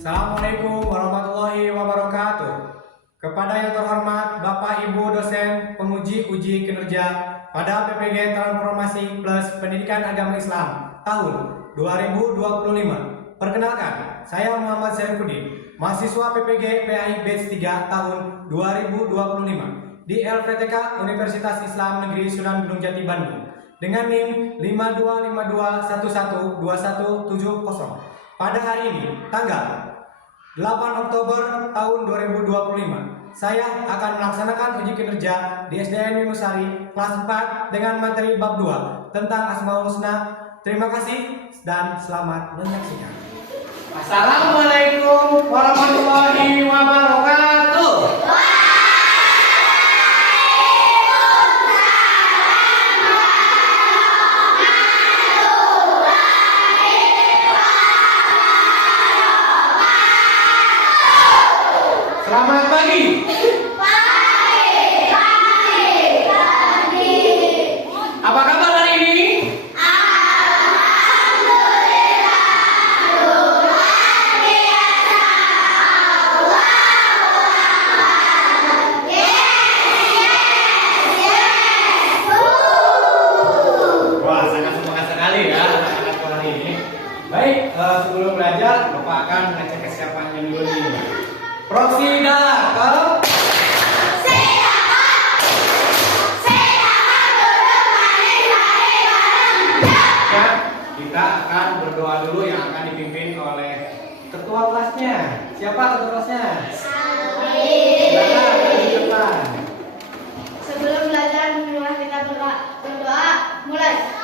Assalamualaikum warahmatullahi wabarakatuh. Kepada yang terhormat Bapak Ibu dosen penguji uji kinerja pada PPG Transformasi Plus Pendidikan Agama Islam tahun 2025. Perkenalkan, saya Muhammad Syarifuddin, mahasiswa PPG PAI Batch 3 tahun 2025 di LPTK Universitas Islam Negeri Sunan Gunung Jati Bandung dengan NIM 5252112170. Pada hari ini, tanggal 8 Oktober tahun 2025, saya akan melaksanakan uji kinerja di SDN Minusari kelas 4 dengan materi bab 2 tentang Asmaul Husna. Terima kasih dan selamat menyaksikan. Assalamualaikum warahmatullahi wabarakatuh. Selamat pagi. Apa kabar hari ini? Wah, sangat semangat sekali ya anak-anak hari ini. Baik, sebelum belajar, Bapak akan mengecek kesiapannya dulu nih. Proksida ke ya, kita akan berdoa dulu yang akan dipimpin oleh ketua kelasnya. Siapa ketua kelasnya? Silakan di depan. Sebelum belajar, marilah kita berdoa. Mulai.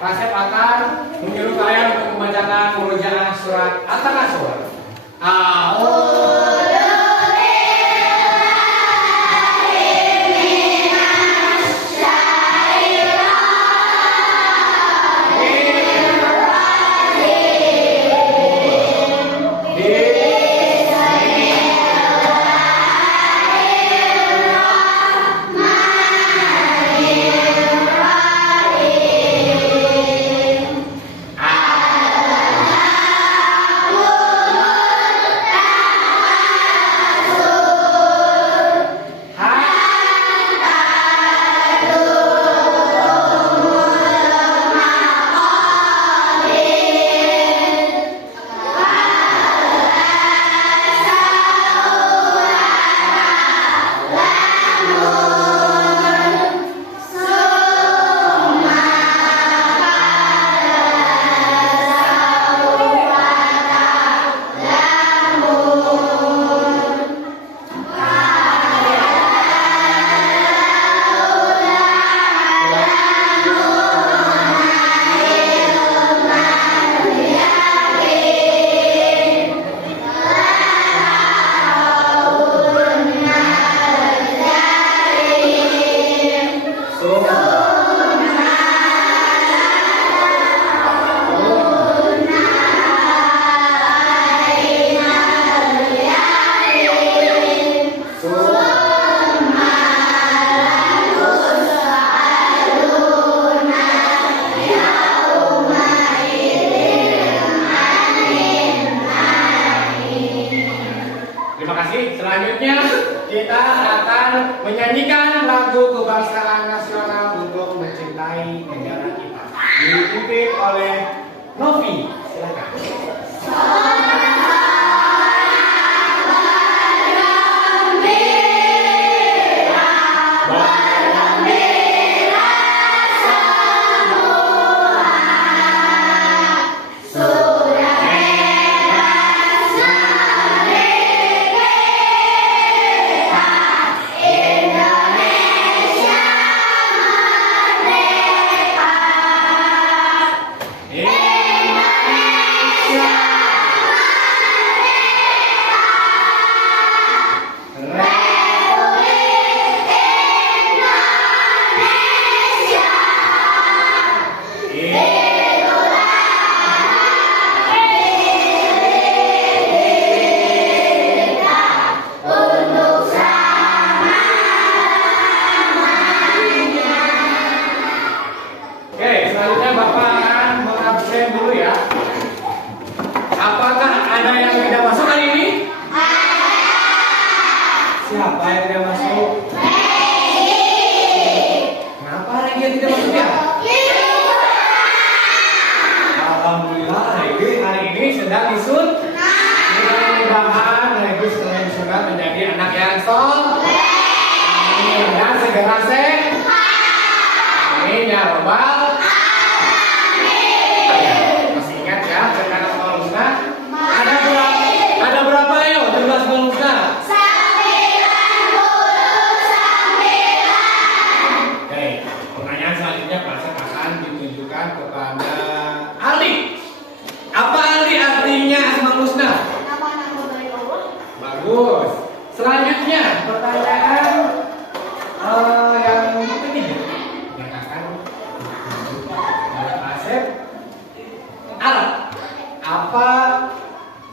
Rasep akan menyuruh kalian untuk membacakan murojaah surat At-Takasur. Selanjutnya kita akan menyanyikan lagu kebangsaan nasional untuk mencintai negara kita, dipimpin oleh Novi. Silakan. Bendera AC? Amin ya robbal. Masih ingat ya tentang Asmaul Husna? Ada berapa ayo jumlah Asmaul Husna? 99. Oke, pertanyaan selanjutnya Pastor akan ditunjukkan kepada Ali. Apa Ali artinya Asmaul Husna? Nama-nama baik Allah. Bagus. Selanjutnya pertanyaan yang ketiga. Nyatakan Asep. Arab. Apa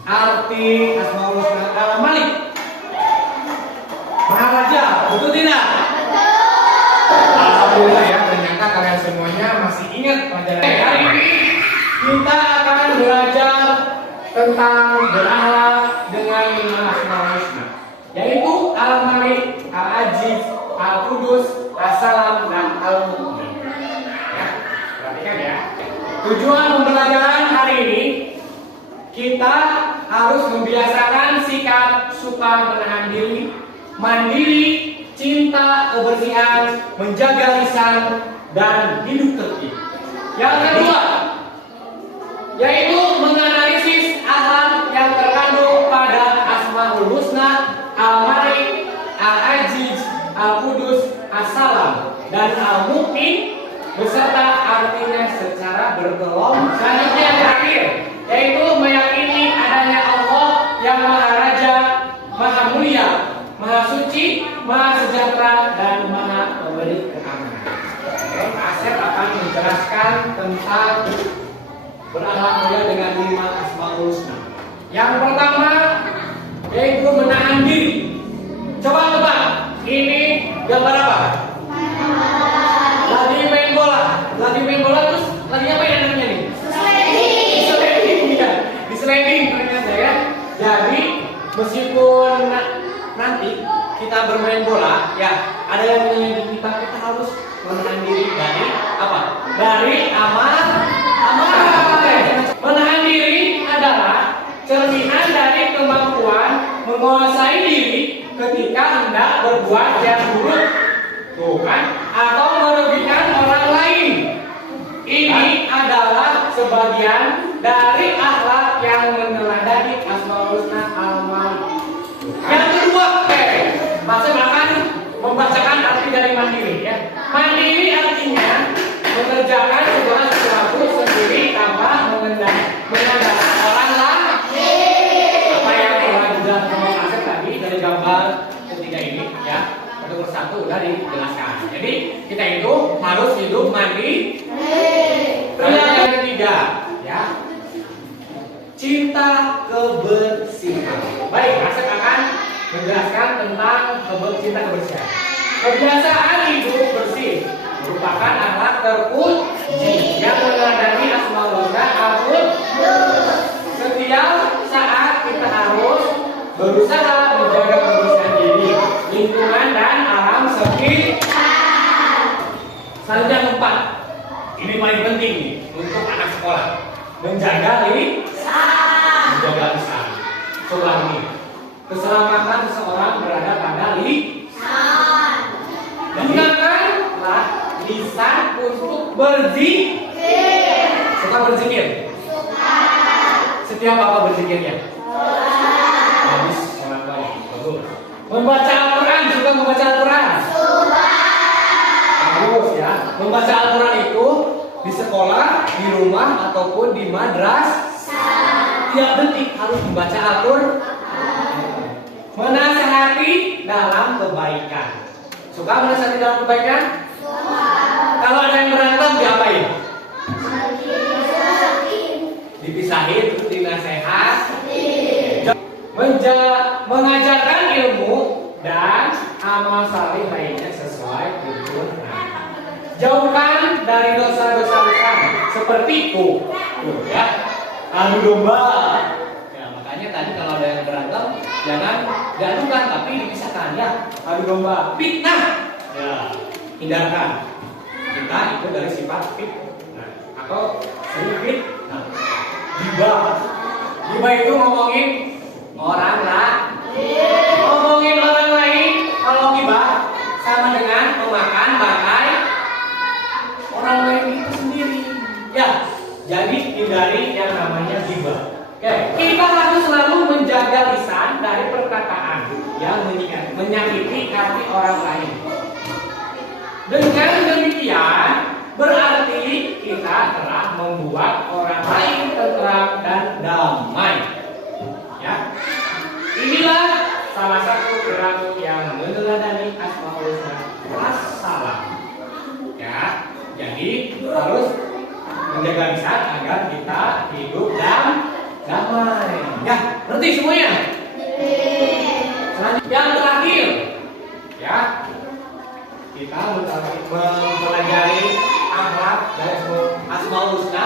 arti Asmaul Husna? Malik. Maharaja. Betul tidak? Alhamdulillah ya, ternyata kalian semuanya masih ingat pelajaran hari ini. Kita akan belajar tentang berakhlak dengan 5 Asmaul Husna, yaitu Al-Malik, Al-Aziz, Al-Qudus, As-Salam, dan Al-Mu'min. Ya, perhatikan ya. Tujuan pembelajaran hari ini, kita harus membiasakan sikap suka menahan diri, mandiri, cinta kebersihan, menjaga lisan, dan hidup tertib. Yang kedua, yaitu menganalisis akhlak yang terkandung pada Asmaul Husna, Al-Malik, Al-Aziz, Al-Qudus, As-Salam, dan Al-Mu'min beserta artinya secara berkelompok. Selanjutnya yang terakhir, yaitu meyakini adanya Allah yang Maha Raja, Maha Mulia, Maha Suci, Maha Sejahtera, dan Maha Pemberi Keamanan. Oke, Asep akan menjelaskan tentang berakhlak mulia dengan 5 Asmaul Husna. Yang pertama yaitu menahan diri. Coba tebak, ini gambar apa? Lagi main bola terus lagi apa ya namanya nih? Sliding ya, di sliding ternyata ya. Jadi meskipun nanti kita bermain bola, ya ada yang menyedih kita harus menahan diri dari apa? Dari amarah. Menahan diri adalah cerminan dari kemampuan menguasai diri ketika hendak berbuat yang buruk, tuh kan? Atau merugikan orang lain. Ini adalah sebagian dari akhlak yang meneladani Asmaul Husna Al-Malik. Yang kedua, Masih akan membacakan arti dari mandiri ya. Mandiri artinya mengerjakan segala sesuatu sendiri tanpa mengandalkan orang lain. Apa yang telah sudah termasuk tadi dari gambar ketiga ini ya, satu persatu sudah dijelaskan. Jadi kita itu harus hidup mandiri. Yang ketiga ya, cinta kebersihan. Baik, Asep akan menjelaskan tentang cinta kebersihan. Kebiasaan hidup bersih merupakan akhlak terpuji yang meneladani Asmaul Husna Al-Qudus. Setiap saat kita harus berusaha menjaga kebersihan diri, lingkungan dan alam sekitar. Selanjutnya keempat, ini paling penting nih untuk anak sekolah, menjaga lisan. Coba ini, keselamatan seseorang berada pada lisan. Gunakanlah lisan untuk berzikir. Suka berzikir? Suka. Setiap apa berzikirnya? Habis sholat wajib. Bagus. Membaca Al-Quran, suka membaca Al-Quran? Suka. Bagus ya. Membaca Al-Quran itu di sekolah, di rumah ataupun di madrasah. Tiap detik harus membaca Al-Quran. Menasihati dalam kebaikan. Suka menasihati dalam kebaikan? Suka. Kalau ada yang berantem diapain? Dipisahin, terus dinasehat. Mengajarkan ilmu dan amal saleh lainnya sesuai tuntunan. Jauhkan dari dosa-dosa besar seperti itu, ya. Adu domba. Ya, makanya tadi kalau ada yang berantem jangan diadukan tapi dipisahkan ya. Adu domba, fitnah. Ya, hindarkan. Kita itu dari sifat fitnah atau sedikit. Nah, Gibah itu ngomongin orang lain. Ngomongin orang lain kalau gibah sama dengan memakan bangkai orang lain itu sendiri. Ya, jadi hindari yang namanya ghibah. Oke, kita harus selalu menjaga lisan dari perkataan yang menyakiti hati orang lain. Dengan demikian, berarti kita telah membuat orang lain tentram dan damai. Ya, inilah salah satu gerak yang meneladani Asmaul Husna Wassalam. Ya, jadi harus menjaga lisan agar kita hidup dan damai. Ya, ngerti semuanya? Yang terakhir, ya, kita mempelajari akhlak dari Asmaul Husna.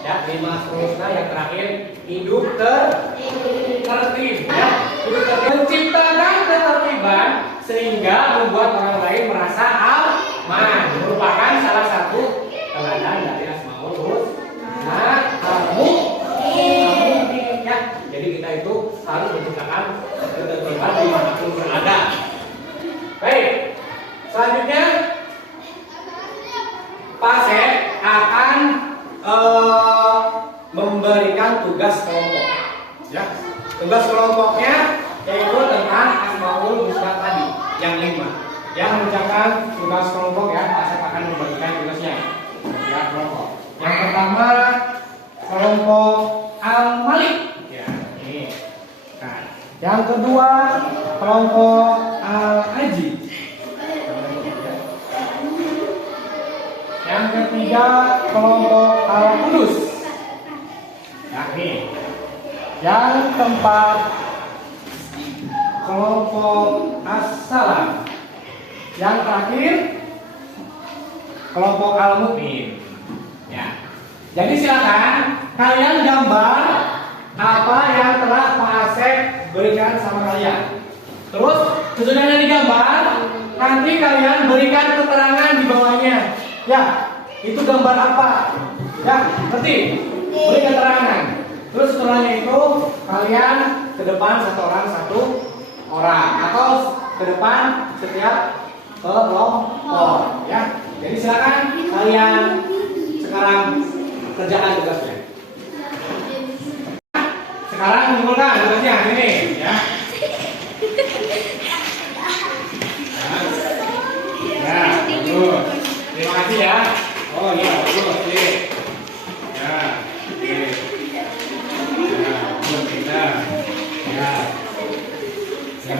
Ya, 5 Asmaul Husna yang terakhir, hidup tertib. Ya, hidup tertib. Menciptakan ketertiban sehingga membuat orang lain merasa aman. Merupakan salah satu teladan dari Asmaul Husna. Ya, jadi kita itu harus menciptakan ketertiban di mana pun berada. Baik, selanjutnya Pak Seth akan memberikan tugas kelompok. Ya, tugas kelompoknya yaitu tentang Asmaul Husna tadi yang 5. Yang mengerjakan tugas kelompok ya, Pak Seth akan membagikan tugasnya. Ya, kelompok. Yang pertama kelompok Al-Malik. Ya, ini. Nah, yang kedua kelompok Al-Aji. Yang ketiga kelompok Al-Qudus. Nah, ini. Yang keempat kelompok As-Salam. Yang terakhir kelompok Al-Mu'min. Ya. Jadi silakan kalian gambar apa yang telah Pak Asep berikan sama kalian. Terus sesudahnya digambar, nanti kalian berikan keterangan di bawahnya. Ya, itu gambar apa? Ya, ngerti? Beri keterangan. Terus setelahnya itu kalian ke depan satu orang atau ke depan setiap kelompok. Ya, jadi silakan kalian sekarang kerjakan tugasnya. Sekarang kumpulkan tugasnya ini, ya. Ya, bagus. Terima kasih ya. Oh iya, bagus. Oke. Ya, oke. Ya, bagus kita. Ya. Ya.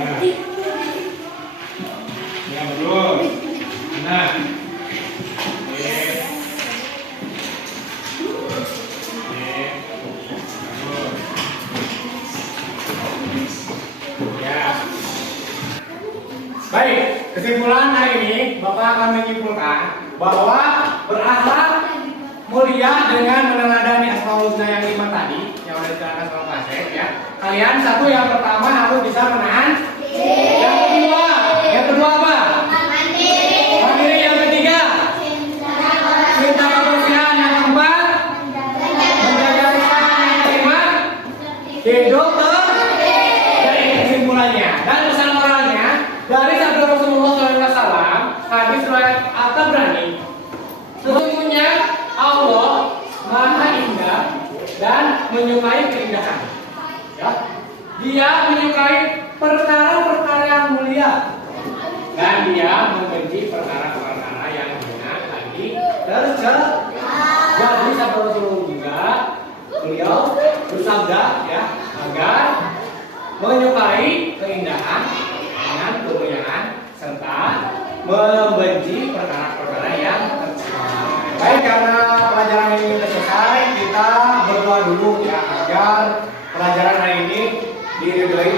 Ya, bagus. Nah. Oke. Baik, kesimpulan hari ini Bapak akan menyimpulkan bahwa berakhlak mulia dengan meneladani Asmaul Husna yang 5 tadi yang sudah diterangkan sama Pak Asep, ya. Kalian satu yang pertama harus bisa menahan. Yang kedua apa? Mandiri. Yang ketiga cinta kebersihan. Yang keempat menjaga lisan. Yang kelima hidup dari kesimpulannya dan pesan moralnya dari sabda Rasulullah SAW, hadis riwayat At-Tabrani. Sesungguhnya Allah Maha Indah dan menyukai keindahan. Ya. Dia menyukai perkara-perkara yang mulia dan dia membenci perkara-perkara yang hina lagi tercela. Jadi sabda Rasulullah juga beliau bersabda, ya, agar menyukai keindahan dengan kemuliaan serta membenci perkara-perkara yang tercela. Baik, karena pelajaran ini sudah selesai, kita berdoa dulu ya agar pelajaran hari ini diridhoi